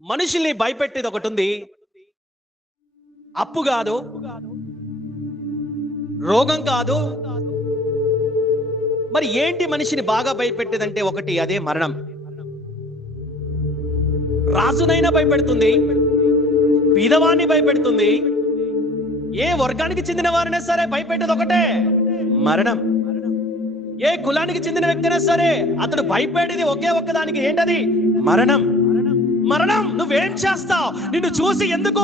మనుషుల్ని భయపెట్టేది ఒకటి ఉంది. అప్పు కాదు, రోగం కాదు, మరి ఏంటి మనిషిని బాగా భయపెట్టేదంటే ఒకటి, అదే మరణం. రాజునైనా భయపెడుతుంది, బీదవాన్ని భయపెడుతుంది, ఏ వర్గానికి చెందిన వారైనా సరే భయపెట్టేది ఒకటే, మరణం. ఏ కులానికి చెందిన వ్యక్తి అయినా సరే అతడు భయపడేది ఒకే ఒక్కదానికి, ఏంటది? మరణం. మరణం. నువ్వేం చేస్తావు? నిన్ను చూసి ఎందుకు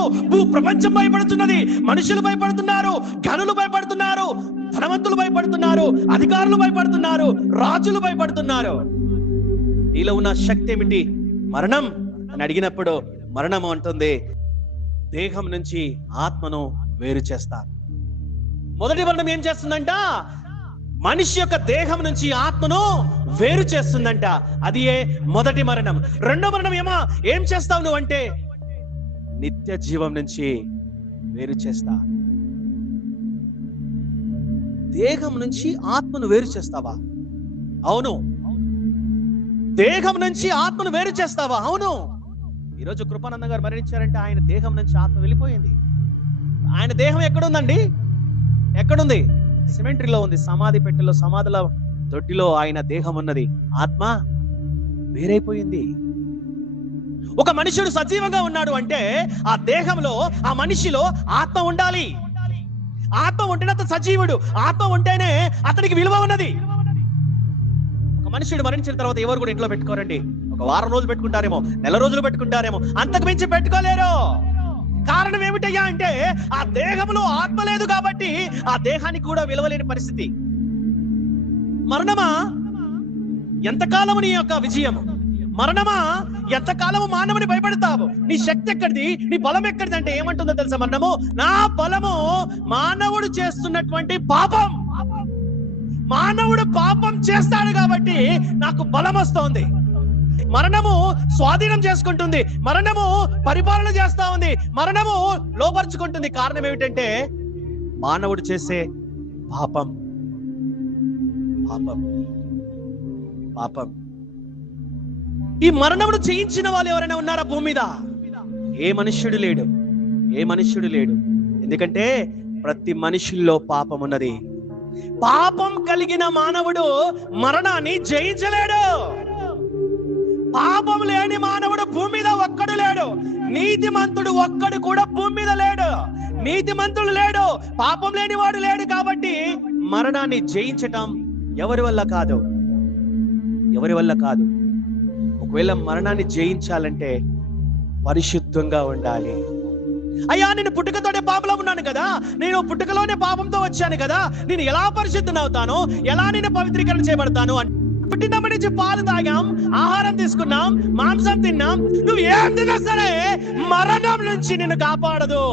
ప్రపంచం భయపడుతున్నది, మనుషులు భయపడుతున్నారు, ఘనులు భయపడుతున్నారు, ధనవంతులు భయపడుతున్నారు, అధికారులు భయపడుతున్నారు, రాజులు భయపడుతున్నారు. నీలో ఉన్న శక్తి ఏమిటి? మరణం అని అడిగినప్పుడు మరణం అంటుంది, దేహం నుంచి ఆత్మను వేరు చేస్తా. మొదటి మరణం ఏం చేస్తుందంట? మనిషి యొక్క దేహం నుంచి ఆత్మను వేరు చేస్తుందంట. అది మొదటి మరణం. రెండో మరణం ఏం చేస్తావు నువ్వు అంటే, నిత్య జీవం నుంచి వేరు చేస్తా. దేహం నుంచి ఆత్మను వేరు చేస్తావా? అవును. దేహం నుంచి ఆత్మను వేరు చేస్తావా? అవును. ఈరోజు కృపానంద గారు మరణించారంటే ఆయన దేహం నుంచి ఆత్మ వెళ్ళిపోయింది. ఆయన దేహం ఎక్కడుందండి? ఎక్కడుంది? సిమెంట్రీలో ఉంది, సమాధి పెట్టెలో, సమాధుల దొడ్డిలో ఆయన దేహం ఉన్నది, ఆత్మ వేరైపోయింది. ఒక మనుషుడు సజీవంగా ఉన్నాడు అంటే ఆ దేహంలో, ఆ మనిషిలో ఆత్మ ఉండాలి. ఆత్మ ఉంటేనే అతను సజీవుడు. ఆత్మ ఉంటేనే అతనికి విలువ ఉన్నది. ఒక మనుషుడు మరణించిన తర్వాత ఎవరు కూడా ఇంట్లో పెట్టుకోరండి. ఒక వారం రోజులు పెట్టుకుంటారేమో, నెల రోజులు పెట్టుకుంటారేమో, అంతకు మించి పెట్టుకోలేరు. కారణం ఏమిటయ్యా అంటే, ఆ దేహంలో ఆత్మ లేదు కాబట్టి ఆ దేహానికి కూడా విలువలేని పరిస్థితి. మరణమా, ఎంతకాలము నీ యొక్క విజయము? మరణమా, ఎంతకాలము మానవుని భయపడతావు? నీ శక్తి ఎక్కడిది? నీ బలం ఎక్కడిది అంటే ఏమంటుందో తెలుసా మరణము? నా బలము మానవుడు చేస్తున్నటువంటి పాపం. మానవుడు పాపం చేస్తాడు కాబట్టి నాకు బలం వస్తోంది. మరణము స్వాధీనం చేసుకుంటుంది, మరణము పరిపాలన చేస్తా ఉంది, మరణము లోపరుచుకుంటుంది. కారణం ఏమిటంటే మానవుడు చేసే పాపం. పాపం, పాపం. ఈ మరణమును చేయించిన వాళ్ళు ఎవరైనా ఉన్నారా భూమి మీద? ఏ మనుష్యుడు లేడు, ఏ మనుష్యుడు లేడు. ఎందుకంటే ప్రతి మనుషుల్లో పాపం ఉన్నది. పాపం కలిగిన మానవుడు మరణాన్ని జయించలేడు. పాపం లేని మానవుడు భూమి మీద ఒక్కడు లేడు. నీతిమంతుడు ఒక్కడు కూడా భూమి మీద లేడు. నీతిమంతుడు లేడు, పాపం లేని వాడు లేడు. కాబట్టి మరణాన్ని జయించటం ఎవరి వల్ల కాదు, ఎవరి వల్ల కాదు. ఒకవేళ మరణాన్ని జయించాలంటే పరిశుద్ధంగా ఉండాలి. అయ్యా, నేను పుట్టుకతోనే పాపంలో ఉన్నాను కదా, నేను పుట్టుకలోనే పాపంతో వచ్చాను కదా, నేను ఎలా పరిశుద్ధనవుతాను, ఎలా నేను పవిత్రీకరణ చేయబడతాను? పుట్టినప్పటి నుంచి పాలు తాగాం, ఆహారం తీసుకున్నాం, మాంసం తిన్నాం. నువ్వు ఏం తిన్నా సరే మరణం నుంచి నిన్ను కాపాడదు.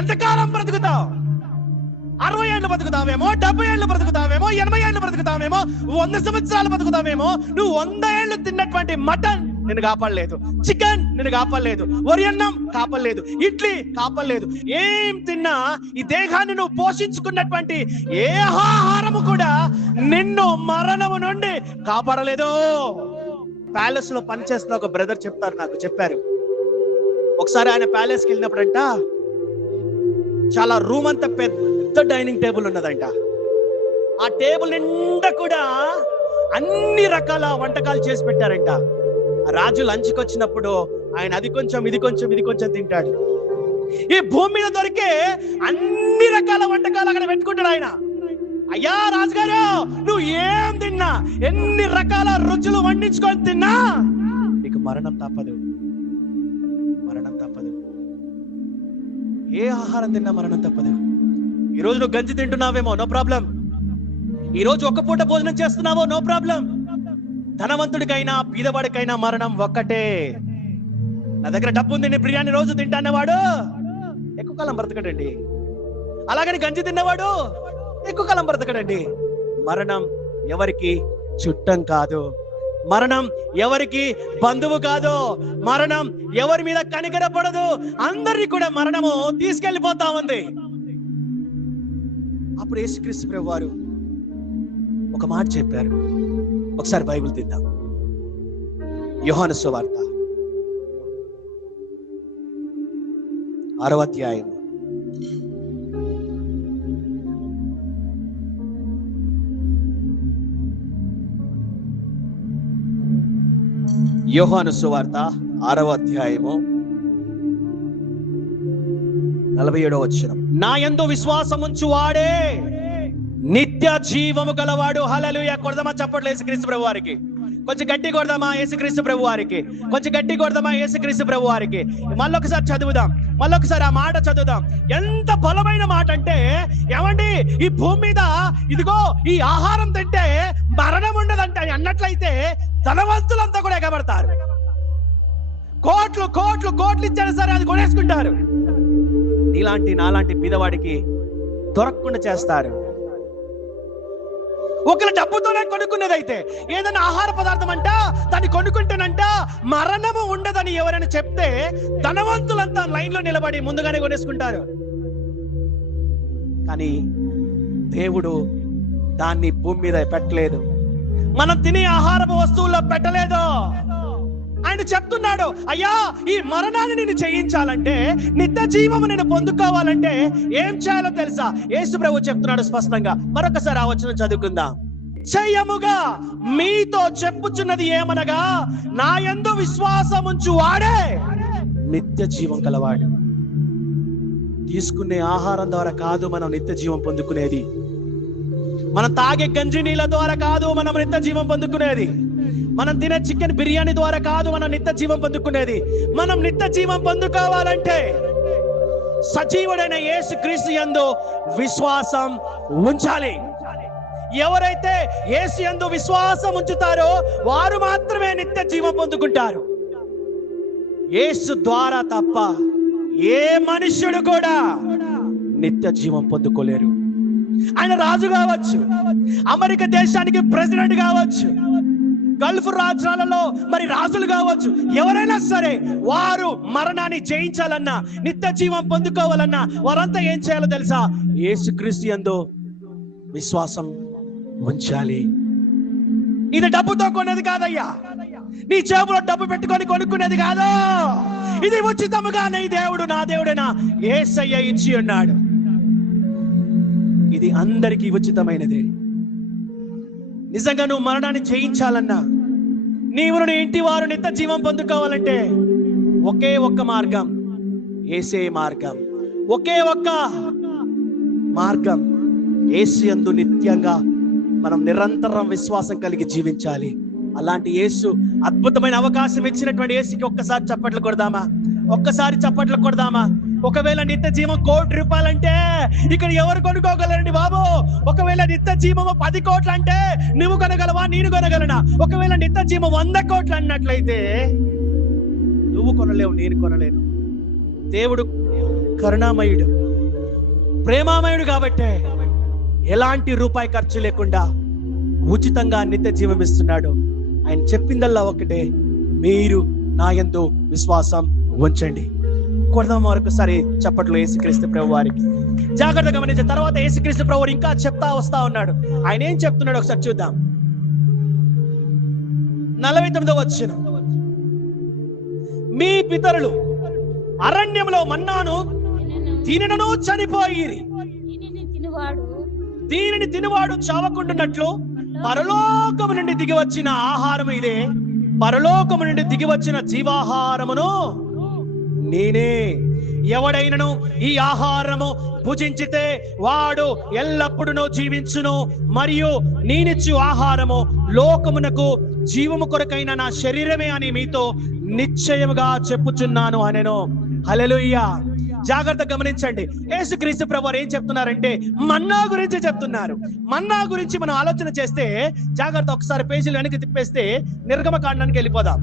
ఎంతకాలం బ్రతుకుతావు? 60 ఏళ్ళు బతుకుతావేమో, 70 ఏళ్ళు బ్రతుకుతావేమో, 80 ఏళ్ళు బ్రతుకుతావేమో, 100 సంవత్సరాలు బతుకుతావేమో. నువ్వు 100 ఏళ్ళు తిన్నటువంటి మటన్ నిన్ను కాపాడలేదు, చికెన్ నిన్ను కాపాడలేదు, వరి అన్నం కాపాడలేదు, ఇడ్లీ కాపాడలేదు. ఏం తిన్నా ఈ దేహాన్ని నువ్వు పోషించుకున్నటువంటి ఏ ఆహారము కూడా నిన్ను మరణము నుండి కాపాడలేదు. ప్యాలెస్ లో పనిచేస్తున్న ఒక బ్రదర్ చెప్పారు, ఒకసారి ఆయన ప్యాలెస్కి వెళ్ళినప్పుడంట, చాలా రూమ్ అంతా పెద్ద డైనింగ్ టేబుల్ ఉన్నదంట. ఆ టేబుల్ నిండా కూడా అన్ని రకాల వంటకాలు చేసి పెట్టారంట. రాజు లంచ్కి వచ్చినప్పుడు ఆయన అది కొంచెం ఇది కొంచెం ఇది కొంచెం తింటాడు. ఈ భూమి మీద దొరికే అన్ని రకాల వంటకాలు అక్కడ పెట్టుకుంటాడు ఆయన. అయ్యా రాజుగారు, నువ్వు ఏం తిన్నా, ఎన్ని రకాల రుచులు వండించుకొని తిన్నా నీకు మరణం తప్పదు, మరణం తప్పదు. ఏ ఆహారం తిన్నా మరణం తప్పదు. ఈరోజు నువ్వు గంజి తింటున్నావేమో, నో ప్రాబ్లం. ఈరోజు ఒక్క పూట భోజనం చేస్తున్నావో, నో ప్రాబ్లం. ధనవంతుడికైనా బీదవాడికైనా మరణం ఒక్కటే. నా దగ్గర డబ్బు ఉంది, నేను బిర్యానీ రోజు తింటాన్నవాడు ఎక్కువ కాలం బ్రతకడండి. అలాగని గంజి తిన్నవాడు ఎక్కువ కాలం బ్రతకడండి. మరణం ఎవరికి చుట్టం కాదు, మరణం ఎవరికి బంధువు కాదు, మరణం ఎవరి మీద కనికరపడదు. అందరినీ కూడా మరణము తీసుకెళ్లిపోతా ఉంది. అప్పుడు యేసుక్రీస్తు ప్రభువు వారు ఒక మాట చెప్పారు. ఒకసారి బైబిల్ తీద్దాం. యోహాను సువార్త 6వ అధ్యాయం యోహాను సువార్త 6వ అధ్యాయము 47వ వచనం. నా యందు విశ్వాసముంచు వాడే నిత్య జీవము గలవాడు. హల్లెలూయా. కొడదామా చప్పట్లు యేసుక్రీస్తు ప్రభు వారికి. కొంచెం గట్టి కొడదామా యేసుక్రీస్తు ప్రభు వారికి. కొంచెం గట్టి కొడదామా యేసుక్రీస్తు ప్రభు వారికి. మళ్ళొకసారి చదువుదాం, మళ్ళొకసారి ఆ మాట చదువుదాం. ఎంత బలమైన మాట అంటే, ఏమండి ఈ భూమి మీద ఇదిగో ఈ ఆహారం తింటే మరణం ఉండదంటే అన్నట్లయితే ధనవంతులంతా కూడా ఎగబడతారు. కోట్లు కోట్లు కోట్లు ఇచ్చారు సరే అది కొనేసుకుంటారు. నీలాంటి నాలాంటి పేదవాడికి దొరకకుండా చేస్తారు. ఒకరు డబ్బుతోనే కొనుక్కునేదైతే ఏదైనా ఆహార పదార్థం అంట దాన్ని కొనుక్కుంటేనంట మరణము ఉండదని ఎవరైనా చెప్తే ధనవంతులంతా లైన్లో నిలబడి ముందుగానే కొనేసుకుంటారు. కానీ దేవుడు దాన్ని భూమి మీద పెట్టలేదు, మనం తినే ఆహారపు వస్తువుల్లో పెట్టలేదు. ఆయన చెప్తున్నాడు, అయ్యా ఈ మరణాన్ని నేను జయించాలంటే, నిత్య జీవము నేను పొందుకోవాలంటే ఏం చేయాలో తెలుసా? యేసు ప్రభు చెప్తున్నాడు స్పష్టంగా. మరొకసారి ఆ వచనం చదువుకుందాం. నిశ్చయముగా మీతో చెప్పుచున్నది ఏమనగా, నా యందు విశ్వాసముంచు వాడే నిత్య జీవం కలవాడు. తీసుకునే ఆహారం ద్వారా కాదు మనం నిత్య జీవం పొందుకునేది. మనం తాగే గంజి నీళ్ళ ద్వారా కాదు మనం నిత్య జీవం పొందుకునేది. మనం తినే చికెన్ బిర్యానీ ద్వారా కాదు మనం నిత్య జీవం పొందుకునేది. మనం నిత్య జీవం పొందుకోవాలంటే సజీవుడైన యేసుక్రీస్తు యందు విశ్వాసం ఉంచాలి. ఎవరైతే యేసు యందు విశ్వాసం ఉంచుతారో వారు మాత్రమే నిత్య జీవం పొందుకుంటారు. యేసు ద్వారా తప్ప ఏ మనుష్యుడు కూడా నిత్య జీవం పొందుకోలేరు. ఆయన రాజు కావచ్చు, అమెరికా దేశానికి ప్రెసిడెంట్ కావచ్చు, గల్ఫ్ రాజ్యాలలో మరి రాజులు కావచ్చు, ఎవరైనా సరే వారు మరణాన్ని జయించాలన్నా నిత్య జీవం పొందుకోవాలన్నా వారంతా ఏం చేయాలో తెలుసా? యేసుక్రీస్తు యందు విశ్వాసం ఉంచాలి. ఇది డబ్బుతో కొనేది కాదయ్యా, నీ జేబులో డబ్బు పెట్టుకొని కొనుక్కునేది కాదు. ఇది ఉచితముగా నీ దేవుడు నా దేవుడైనా యేసయ్య ఇచ్చి ఉన్నాడు. ఇది అందరికీ ఉచితమైనదే. నిజంగా నువ్వు మరణాన్ని జయించాలన్నా, నీవు నీ ఇంటి వారు నిత్య జీవం పొందుకోవాలంటే ఒకే ఒక్క మార్గం, యేసే మార్గం. ఒకే ఒక్క మార్గం, యేసు యందు నిత్యంగా మనం నిరంతరం విశ్వాసం కలిగి జీవించాలి. అలాంటి యేసు అద్భుతమైన అవకాశం ఇచ్చినటువంటి యేసుకి ఒక్కసారి చప్పట్లు కొడదామా? ఒక్కసారి చప్పట్లు కొడదామా? ఒకవేళ నిత్య జీవం ₹1,00,00,000 అంటే ఇక్కడ ఎవరు కొనుక్కోగలరండి బాబు? ఒకవేళ నిత్య జీవము 10 కోట్లు అంటే నువ్వు కొనగలవా, నేను కొనగలనా? ఒకవేళ నిత్య జీవం 100 కోట్లు అన్నట్లయితే నువ్వు కొనలేవు, నేను కొనలేను. దేవుడు కరుణామయుడు, ప్రేమామయుడు కాబట్టే ఎలాంటి రూపాయి ఖర్చు లేకుండా ఉచితంగా నిత్య జీవం ఇస్తున్నాడు. ఆయన చెప్పిందల్లా ఒకటే, మీరు నా యందు విశ్వాసం ఉంచండి. కొడదాం మరొకసారి చప్పట్లు యేసుక్రీస్తు ప్రభు వారికి. జాగ్రత్తగా గమనించే తర్వాత యేసుక్రీస్తు ప్రభు ఇంకా చెప్తా వస్తా ఉన్నాడు. ఆయన ఏం చెప్తున్నాడు ఒకసారి చూద్దాం. 49వ వచనం. మీ పితరులు అరణ్యంలో మన్నాను తినను చనిపోయిరి, దీనిని తినువాడు చావకుండునట్లు పరలోకము నుండి దిగి వచ్చిన ఆహారము ఇదే, పరలోకము నుండి దిగి వచ్చిన జీవాహారమును నేనే. ఎవడైనను ఈ ఆహారము భుజించితే వాడు ఎల్లప్పుడూ జీవించును, మరియు నేనిచ్చు ఆహారము లోకమునకు జీవము కొరకైన నా శరీరమే అని మీతో నిశ్చయముగా చెప్పుచున్నాను అనెను. హల్లెలూయా. జాగ్రత్తగా గమనించండి, యేసుక్రీస్తు ప్రభువారు ఏం చెప్తున్నారంటే మన్నా గురించి చెప్తున్నారు. మన్నా గురించి మనం ఆలోచన చేస్తే, జాగ్రత్త ఒకసారి పేజీలు వెనక్కి తిప్పేస్తే నిర్గమకాండానికి వెళ్ళిపోదాం.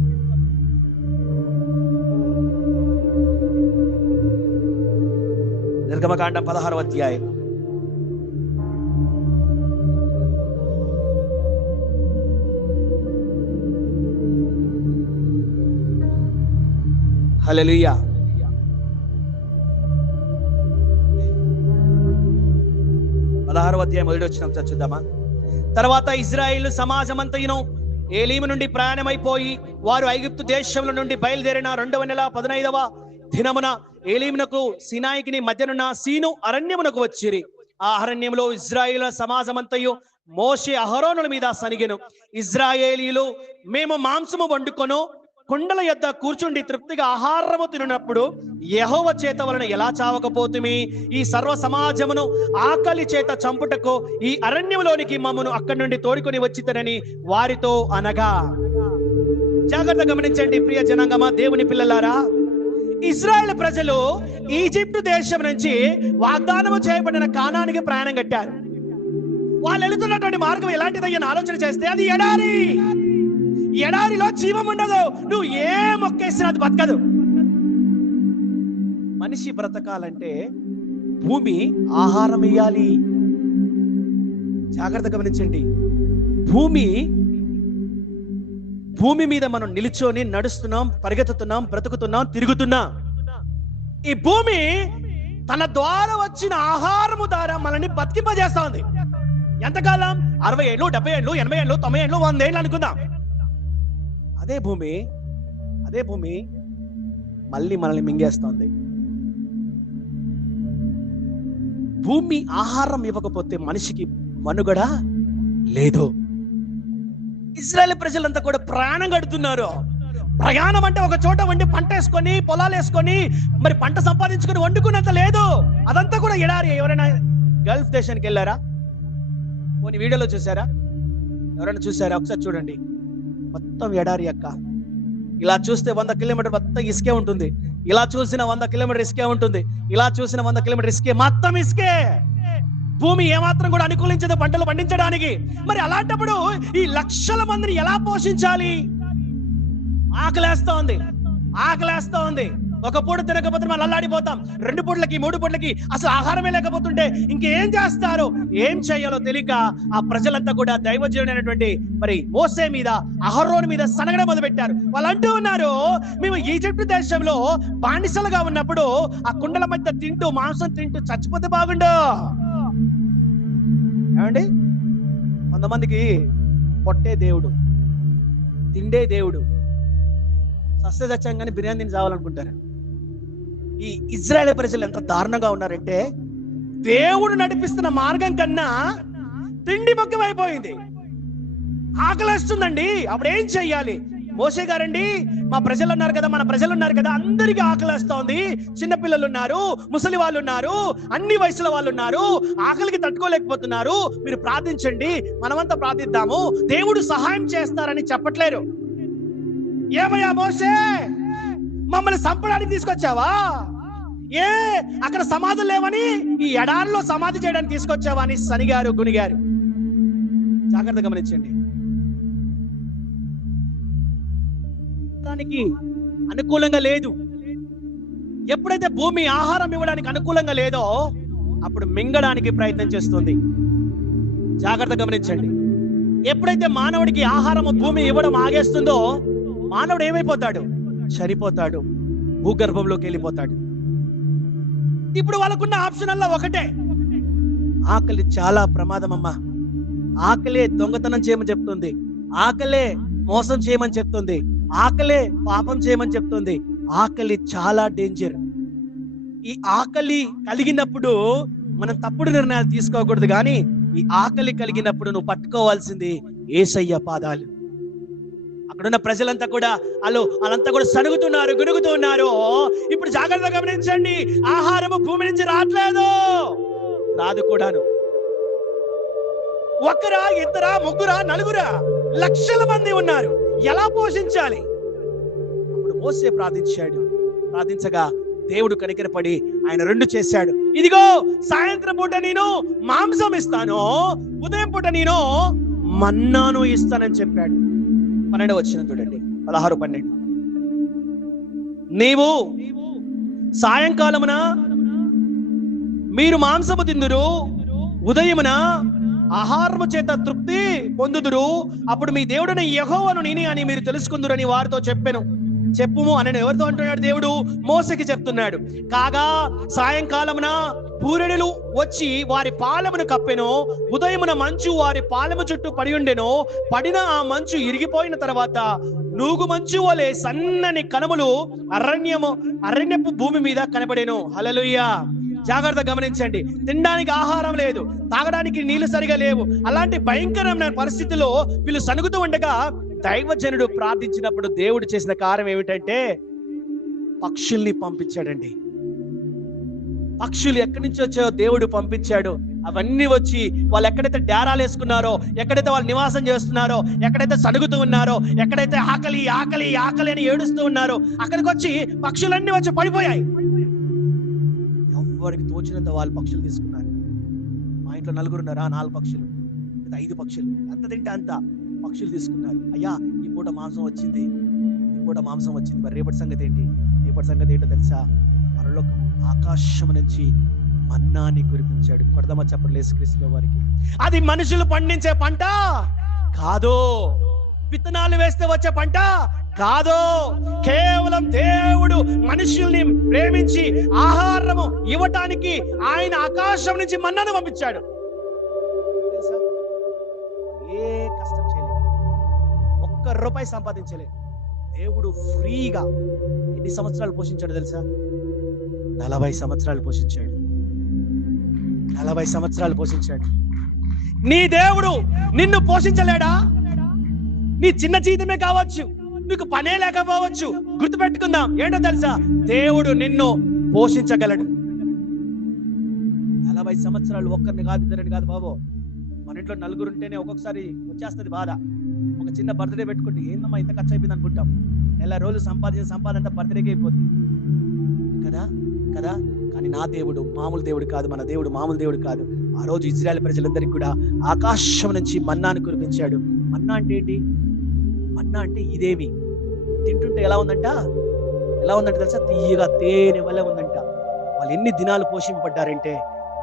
నిర్గమకాండం 16వ అధ్యాయం. హల్లెలూయా. మొదటి వచనం చదువుదామా? తర్వాత ఇశ్రాయేలు సమాజమంతయును ఏలీము నుండి ప్రయాణమైపోయి వారు ఐగుప్తు దేశంలో నుండి బయలుదేరిన 2వ నెల 15వ దినమున ఏలీమునకు సినాయికి మధ్యనున్న సీను అరణ్యమునకు వచ్చిరి. ఆ అరణ్యములో ఇజ్రాయేలు సమాజమంతయు మోషే అహరోనుల మీద సనిగెను. ఇజ్రాయేలీలు మేము మాంసము వండుకొను కుండల యొద్ద కూర్చుండి తృప్తిగా ఆహారము తిన్నప్పుడు యెహోవా చేత వలన ఎలా చావకపోతుమి? ఈ సర్వ సమాజమును ఆకలి చేత చంపుటకు ఈ అరణ్యములోనికి మమ్మను అక్కడి నుండి తోడుకొని వచ్చితనని వారితో అనగా. జాగ్రత్త గమనించండి ప్రియ జనాంగమా, దేవుని పిల్లలారా. ఇజ్రాయెల్ ప్రజలు ఈజిప్టు దేశం నుంచి వాగ్దానము చేయబడిన కానానికి ప్రయాణం కట్టారు. వాళ్ళు వెళుతున్నటువంటి మార్గం ఎలాంటిదయ్యని ఆలోచన చేస్తే అది ఎడారి. ఎడారిలో జీవం ఉండదు. నువ్వు ఏ మొక్కేసినా అది బతకదు. మనిషి బ్రతకాలంటే భూమి ఆహారం ఇయ్యాలి. జాగ్రత్త గమనించండి. భూమి మీద మనం నిలుచొని నడుస్తున్నాం, పరిగెత్తుతున్నాం, బ్రతుకుతున్నాం, తిరుగుతున్నాం. ఈ భూమి తన ద్వారా వచ్చిన ఆహారము ద్వారా మనల్ని బతికింపజేస్తా ఉంది. ఎంతకాలం? 60 ఏళ్ళు, 70 ఏళ్ళు, 80 ఏళ్ళు, 90 ఏళ్ళు, 100 ఏళ్ళు అనుకుందాం. అదే భూమి మళ్ళీ మనల్ని మింగేస్తోంది. భూమి ఆహారం ఇవ్వకపోతే మనిషికి మనుగడ లేదు. ఇజ్రాయెల్ ప్రజలంతా కూడా ప్రయాణం గడుతున్నారు. ప్రయాణం అంటే ఒక చోట వండి పంట వేసుకొని, పొలాలు వేసుకొని, మరి పంట సంపాదించుకొని వండుకున్నంత లేదు. అదంతా కూడా ఎడారి. ఎవరైనా గల్ఫ్ దేశానికి వెళ్ళారా? కొన్ని వీడియోలో చూసారా? ఎవరైనా చూసారా? ఒకసారి చూడండి. మొత్తం ఎడారి అక్క. ఇలా చూస్తే 100 కిలోమీటర్ మొత్తం ఇసుకే ఉంటుంది. ఇలా చూసిన 100 కిలోమీటర్ ఇసుకే ఉంటుంది. ఇలా చూసిన 100 కిలోమీటర్ ఇసుకే, మొత్తం ఇసుకే. భూమి ఏమాత్రం కూడా అనుకూలించదు పంటలు పండించడానికి. మరి అలాంటప్పుడు ఈ లక్షల మందిని ఎలా పోషించాలి? ఆకలేస్తా ఉంది. ఒక పూట తినకపోతే మనం అల్లాడిపోతాం. 2 పూటలకి 3 పూటలకి అసలు ఆహారమే లేకపోతుంటే ఇంకేం చేస్తారు? ఏం చేయాలో తెలియక ఆ ప్రజలంతా కూడా దైవజనుడైనటువంటి మరి మోసే మీద, అహరోను మీద సనగడం మొదలు పెట్టారు. వాళ్ళు అంటూ ఉన్నారు, మేము ఈజిప్ట్ దేశంలో బానిసలుగా ఉన్నప్పుడు ఆ కుండల మధ్య తింటూ, మాంసం తింటూ చచ్చిపోతే బాగుండు. ఏమండి? కొంతమందికి పొట్టే దేవుడు, తిండే దేవుడు. సస్య సత్యంగానే బిర్యానీ తిని చావాలనుకుంటారు. ఈ ఇజ్రాయెల్ ప్రజలు ఎంత దారుణంగా ఉన్నారంటే, దేవుడు నడిపిస్తున్న మార్గం కన్నా తిండి ముఖ్యమైపోయింది. ఆకలేస్తుందండి. అప్పుడు ఏం చెయ్యాలి? మోసే గారండి, మా ప్రజలు ఉన్నారు కదా, మన ప్రజలు ఉన్నారు కదా, అందరికీ ఆకలేస్తోంది. చిన్నపిల్లలు ఉన్నారు, ముసలి వాళ్ళు ఉన్నారు, అన్ని వయసుల వాళ్ళు ఉన్నారు, ఆకలికి తట్టుకోలేకపోతున్నారు. మీరు ప్రార్థించండి, మనమంతా ప్రార్థిద్దాము, దేవుడు సహాయం చేస్తారని చెప్పట్లేరు. ఏమయ్యా మోసే, మమ్మల్ని చంపడానికి తీసుకొచ్చావా? అక్కడ సమాధులు లేవని ఈ ఎడారిలో సమాధి చేయడానికి తీసుకొచ్చావా అని సనిగారు, గునిగారు. జాగ్రత్త గమనించండి. దానికి అనుకూలంగా లేదు. ఎప్పుడైతే భూమి ఆహారం ఇవ్వడానికి అనుకూలంగా లేదో అప్పుడు మింగడానికి ప్రయత్నం చేస్తుంది. జాగ్రత్త గమనించండి. ఎప్పుడైతే మానవుడికి ఆహారము భూమి ఇవ్వడం ఆగేస్తుందో మానవుడు ఏమైపోతాడు? చనిపోతాడు, భూగర్భంలోకి వెళ్ళిపోతాడు. ఇప్పుడు వాళ్ళకున్న ఆప్షన్ల్లో ఒకటే. ఆకలి చాలా ప్రమాదం అమ్మా. ఆకలే దొంగతనం చేయమని చెప్తుంది, ఆకలే మోసం చేయమని చెప్తుంది, ఆకలే పాపం చేయమని చెప్తుంది. ఆకలి చాలా డేంజర్. ఈ ఆకలి కలిగినప్పుడు మనం తప్పుడు నిర్ణయాలు తీసుకోకూడదు. కానీ ఈ ఆకలి కలిగినప్పుడు నువ్వు పట్టుకోవాల్సింది యేసయ్య పాదాలు. అక్కడున్న ప్రజలంతా కూడా వాళ్ళంతా కూడా సనుగుతున్నారు, గురుగుతూ ఉన్నారు. ఇప్పుడు జాగ్రత్తగా గమనించండి. ఆహారము భూమి నుంచి రాదు కూడాను. ఒకరా, ఇద్దరా, ముగ్గురా, నలుగురా, లక్షల మంది ఉన్నారు. ఎలా పోషించాలి? అప్పుడు మోసే ప్రార్థించగా దేవుడు కనికరపడి ఆయన 2 చేశాడు. ఇదిగో సాయంత్రం పూట నేను మాంసం ఇస్తాను, ఉదయం పూట నేను మన్నాను ఇస్తానని చెప్పాడు. 12వ వచనం చూడండి, 16-12. నీవు సాయంకాలమున మీరు మాంసము తిందురు, ఉదయమున ఆహారము చేత తృప్తి పొందుదురు. అప్పుడు మీ దేవుడైన యెహోవాను నేనే అని మీరు తెలుసుకుందురని వారితో చెప్పెను. చెప్పుము అని ఎవరితో అంటున్నాడు? దేవుడు మోసకి చెప్తున్నాడు. కాగా సాయంకాలమున బూరెడులు వచ్చి వారి పాలమును కప్పెను. ఉదయమున మంచు వారి పాలము చుట్టూ పడి ఉండెను. పడిన ఆ మంచు ఇరిగిపోయిన తర్వాత నూగు మంచు వలె సన్నని కణములు అరణ్యపు భూమి మీద కనబడెను. హల్లెలూయా. జాగ్రత్త గమనించండి. తినడానికి ఆహారం లేదు, తాగడానికి నీళ్లు సరిగా లేవు. అలాంటి భయంకరమైన పరిస్థితిలో వీళ్ళు సనుగుతూ ఉండగా దైవజనుడు ప్రార్థించినప్పుడు దేవుడు చేసిన కార్యం ఏమిటంటే పక్షుల్ని పంపించాడండి. పక్షులు ఎక్కడి నుంచి వచ్చాయో దేవుడు పంపించాడు. అవన్నీ వచ్చి వాళ్ళు ఎక్కడైతే డేరాలు వేసుకున్నారో, ఎక్కడైతే వాళ్ళు నివాసం చేస్తున్నారో, ఎక్కడైతే సనుగుతూ ఉన్నారో, ఎక్కడైతే ఆకలి ఆకలి ఆకలి అని ఏడుస్తూ ఉన్నారో అక్కడికి వచ్చి పక్షులన్నీ వచ్చి పడిపోయాయి. ఎవరికి తోచినంత వాళ్ళు పక్షులు తీసుకున్నారు. మా ఇంట్లో నలుగురున్నారా, 4 పక్షులు, 5 పక్షులు, ఎంత తింటే అంత పక్షులు తీసుకున్నారు. అయ్యా ఈ పూట మాంసం వచ్చింది, మరి రేపటి సంగతి ఏంటి? రేపటి సంగతి ఏంటో తెలుసా? పరలోకం ఆకాశం నుంచి మన్నాని కురిపించాడు. కొడదామా చెప్పండి యేసుక్రీస్తు వారికి. అది మనుషులు పండించే పంట కాదు, విత్తనాలు వేస్తే వచ్చే పంట కాదు. కేవలం దేవుడు మనుషుల్ని ప్రేమించి ఆహారము ఇవ్వటానికి ఆయన ఆకాశం నుంచి మన్నాను పంపించాడు. ఏ కష్టం చేయలేదు, ₹1 సంపాదించలేదు. దేవుడు ఫ్రీగా ఎన్ని సంవత్సరాలు పోషించాడు తెలుసా? 40 సంవత్సరాలు పోషించాడు. 40 సంవత్సరాలు పోషించాడు. నీ దేవుడు నిన్ను పోషించలేడా? నీ చిన్న జీవితమే కావచ్చు, నీకు పనే లేకపోవచ్చు, గుర్తుపెట్టుకుందాం ఏంటో తెలుసా? దేవుడు నిన్ను పోషించగలడు. 40 సంవత్సరాలు ఒక్కరిని కాదు, ఇద్దరిని కాదు బాబు. మన ఇంట్లో నలుగురు ఉంటేనే ఒక్కొక్కసారి వచ్చేస్తుంది బాధ. ఒక చిన్న బర్త్డే పెట్టుకుంటే ఏందమ్మా ఇంత ఖర్చు అయిపోయింది అనుకుంటాం. నెల రోజులు సంపాదన బర్త్డేకి అయిపోద్ది కదా కదా. కానీ నా దేవుడు మామూలు దేవుడు కాదు, మన దేవుడు మామూలు దేవుడు కాదు. ఆ రోజు ఇజ్రాయెల్ ప్రజలందరికీ కూడా ఆకాశం నుంచి మన్నాను కురిపించాడు. మన్నా అంటే ఏంటి? మన్నా అంటే ఇదేమి తింటుంటే ఎలా ఉందంట తెలుసా? తీయగా తేనె వల్ల ఉందంట. వాళ్ళు ఎన్ని దినాలు పోషింపబడ్డారంటే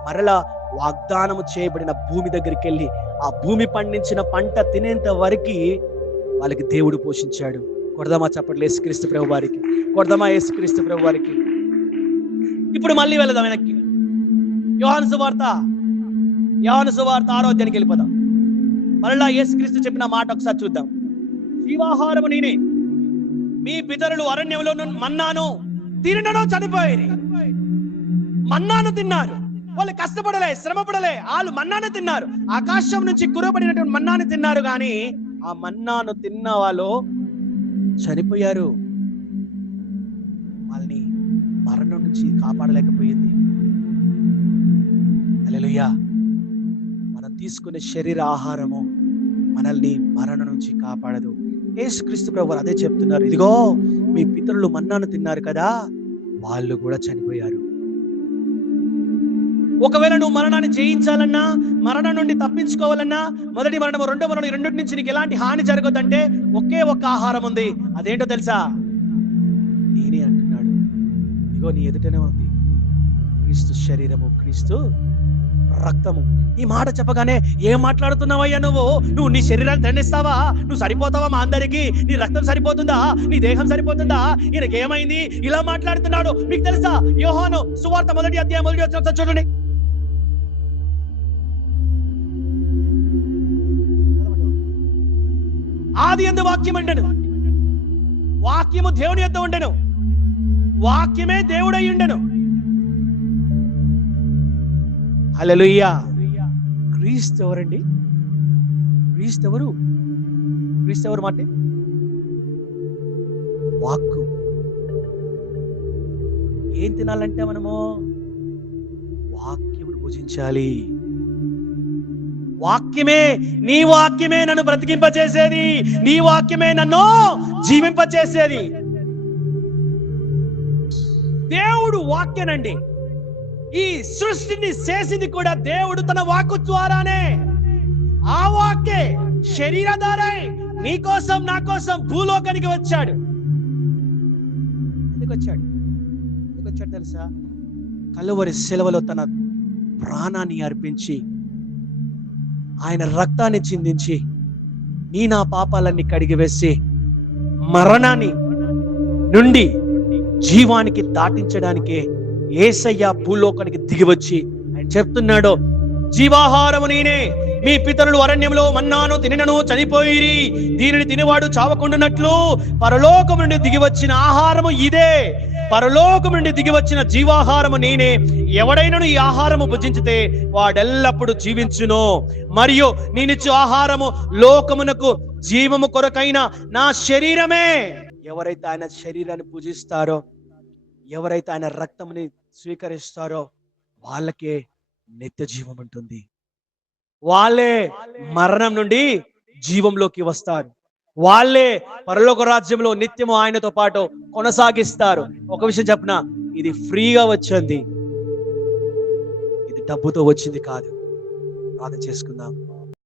మరలా వాగ్దానము చేయబడిన భూమి దగ్గరికి వెళ్ళి ఆ భూమి పండించిన పంట తినేంత వరకు వాళ్ళకి దేవుడు పోషించాడు. కొడదామా చప్పట్లు యేసుక్రీస్తు ప్రభు వారికి, కొడదామా యేసుక్రీస్తు ప్రభు వారికి. ఇప్పుడు మళ్ళీ వెళదాం వెనక్కి. యోహాను సువార్త 6వ అధ్యాయానికి వెళ్ళిపోదాం. మరలా యేసుక్రీస్తు చెప్పిన మాట ఒకసారి చూద్దాం. జీవాహారము నేనే, మీ పితరులు అరణ్యంలో మన్నాను తినడనో చనిపోయేది. మన్నాను తిన్నారు, వాళ్ళు కష్టపడలే, శ్రమపడలే, వాళ్ళు మన్నాను తిన్నారు. ఆకాశం నుంచి కురబడినటువంటి మన్నాను తిన్నారు. కానీ ఆ మన్నాను తిన్న వాళ్ళు చనిపోయారు. వాళ్ళని మరణం నుంచి కాపాడలేకపోయింది. హల్లెలూయా. మనం తీసుకునే శరీర ఆహారము మనల్ని మరణం నుంచి కాపాడదు. యేసుక్రీస్తు ప్రభువు అదే చెప్తున్నారు. ఇదిగో మీ పితరులు మన్నాను తిన్నారు కదా, వాళ్ళు కూడా చనిపోయారు. ఒకవేళ నువ్వు మరణాన్ని జయించాలన్నా, మరణం నుండి తప్పించుకోవాలన్నా, మొదటి మరణము, రెండో మరణం, ఈ రెండింటి నుంచి నీకు ఎలాంటి హాని జరగదంటే ఒకే ఒక్క ఆహారం ఉంది. అదేంటో తెలుసా? నేనే అంటున్నాడు. ఇదిగో నీ ఎదుటనే ఉంది క్రీస్తు శరీరము, క్రీస్తు రక్తము. ఈ మాట చెప్పగానే ఏం మాట్లాడుతున్నావయ్యా నువ్వు నీ శరీరాన్ని దండిస్తావా? నువ్వు సరిపోతావా మా అందరికి? నీ రక్తం సరిపోతుందా? నీ దేహం సరిపోతుందా? ఈయనకి ఏమైంది ఇలా మాట్లాడుతున్నాడు? మీకు తెలుసా? యోహాను సువార్త 1వ అధ్యాయం 1వ వచనం చూడండి. ఆది యందు వాక్యం ఉండెను, వాక్యము దేవుని యొద్ద ఉండెను, వాక్యమే దేవుడై ఉండెను. హల్లెలూయా. క్రీస్తు ఎవరండి? క్రీస్తు ఎవరు? క్రీస్తు ఎవరు మాట? వాక్కు. ఏం తినాలంటే మనము వాక్యమును భుజించాలి. వాక్యమే, నీ వాక్యమే నన్ను బ్రతికింపచేసేది, నీ వాక్యమే నన్ను జీవింపచేసేది. దేవుడు వాక్యనండి. ఈ సృష్టిని చేసింది కూడా దేవుడు తన వాక్కు ద్వారానే. ఆ వాక్యే శరీరధారై నీ కోసం నా కోసం భూలోకానికి వచ్చాడు. ఎందుకు వచ్చాడు తెలుసా? కలువరి శిలువలో తన ప్రాణాన్ని అర్పించి, ఆయన రక్తాన్ని చిందించి, నా పాపాలన్నీ కడిగివేసి మరణాన్ని నుండి జీవానికి దాటించడానికే యేసయ్య భూలోకానికి దిగివచ్చి ఆయన చెప్తున్నాడు, జీవాహారము నేనే. మీ పితరులు అరణ్యంలో మన్నాను తినను చనిపోయిరి, దీనిని తినేవాడు చావకుండానట్లు పరలోకం నుండి దిగివచ్చిన ఆహారము ఇదే. పరలోకం నుండి దిగివచ్చిన జీవాహారము నేనే. ఎవడైనను ఈ ఆహారము భుజించితే వాడెల్లప్పుడు జీవించును. మరియు నేనిచ్చు ఆహారము లోకమునకు జీవము కొరకైన నా శరీరమే. ఎవరైతే ఆయన శరీరాన్ని పూజిస్తారో, ఎవరైతే ఆయన రక్తముని స్వీకరిస్తారో వాళ్ళకే నిత్య జీవం ఉంటుంది. వాళ్ళే మరణం నుండి జీవంలోకి వస్తారు. వాళ్ళే పరలోక రాజ్యంలో నిత్యము ఆయనతో పాటు కొనసాగిస్తారు. ఒక విషయం చెప్పనా, ఇది ఫ్రీగా వచ్చింది, ఇది డబ్బుతో వచ్చింది కాదు. ప్రార్థన చేసుకుందాం.